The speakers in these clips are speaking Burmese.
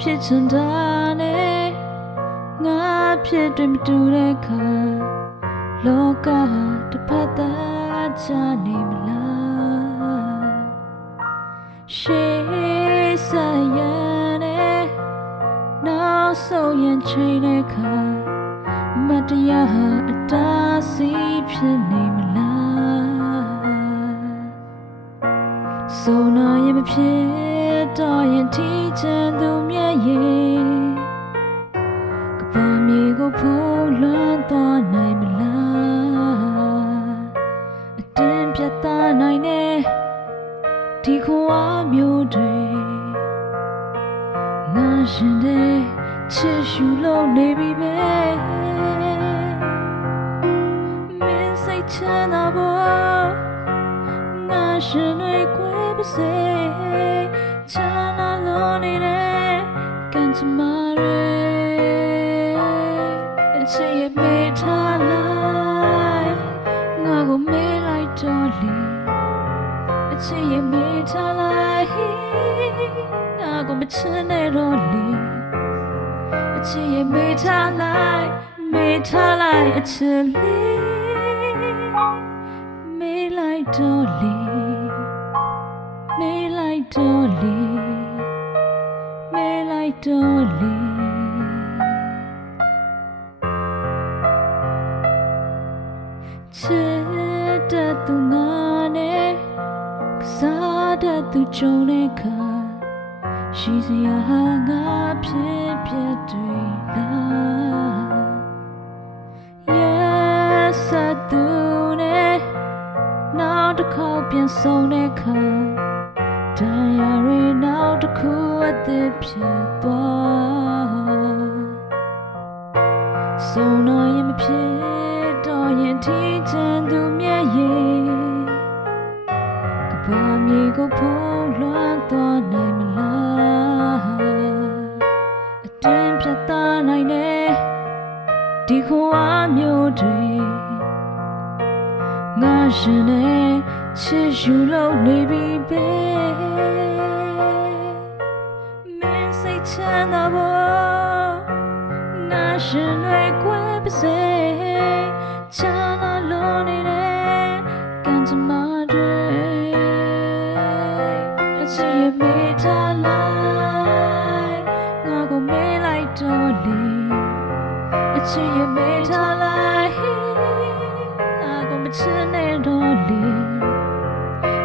ဖြစ်ချင်တာနဲ့ငါဖြစ်တွင်မတူတဲ့ခါလောကတစ်ဖက်သားချနေမလားရှေးဆက်ရတဲ့နောက်ဆုံးရင်ချိန်တဲ့ခါမတရားဟာအတားဆီးဖြစ်နေမလားဆိုနာရင်မဖြစ်တော့ရင်ထိချင်သူမျက်ရည်ကဘာမြေကိုဖုံးလွှမ်းသွားနိုင်မလားအတင်းပြတ်သားနိုင်တဲ့ဒီခွာမျိုးတွေငါရှင်တဲ့ချစ်ရှူလို့နေပြီပဲမင်းစိတ်ချမ်းသာဖို့ငါရှင်တွေကိုယ်ပါစေချမ်းသာလို့နေတဲ့ကံကြမ္မာတွေအချစ်ရဲ့မေးထားလိုက်ငါကိုမေးလိုက်တော့လေအချစ်ရဲ့မေးထားလိုက်ငါကိုမချင်နဲ့တော့လေအချစ်ရဲ့မေးထားလိုက်အချစ်လေးမေးလိုက်တော့လေမေးလိုက်တော့လေမေးလိုက်တော့လေချစ်တဲ့သူငါနဲ့ကစားတဲ့သူကြုံတဲ့ခါရှိစရာဟာငါဖြစ်ဖြစ်တွေလားရဲ့ဆက်သူနဲ့နောက်တစ်ခေါက်ပြန်ဆုံတဲ့ခါတရားရင်းနောက်တစ်ခုအသက်ဖြစ်သွားဆုံတော့ရင်မဖြစ်တော့ရင်ထိချင်သူမျက်ရည်ကဘာမြေကိုဖုံးလွှမ်းသွားနိုင်မလားအတင်းပြတ်သားနိုင်တဲ့ဒီခွာမျိုးတွေငါရှင်နဲ့ချစ်ရှူလို့နေပြီပဲမင်းစိတ်ချမ်းသာဖို့ငါရှင်တွေကိုယ်ပါစေချမ်းသာလို့နေတဲ့ကံကြမ္မာတွေအချစ်ရဲ့မေးထားလိုက်ငါကိုမေးလိုက်တော့လေအချစ်ရဲ့မေးထားလိုက်ငါကိုမချင်နဲ့တော့လေ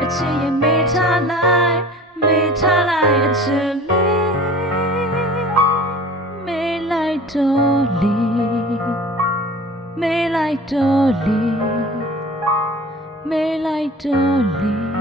အချစ်ရဲ့မေးထားလိုက်အချစ်လေးမေးလိုက်တော့လေမေးလိုက်တော့လေမေးလိုက်တော့လေ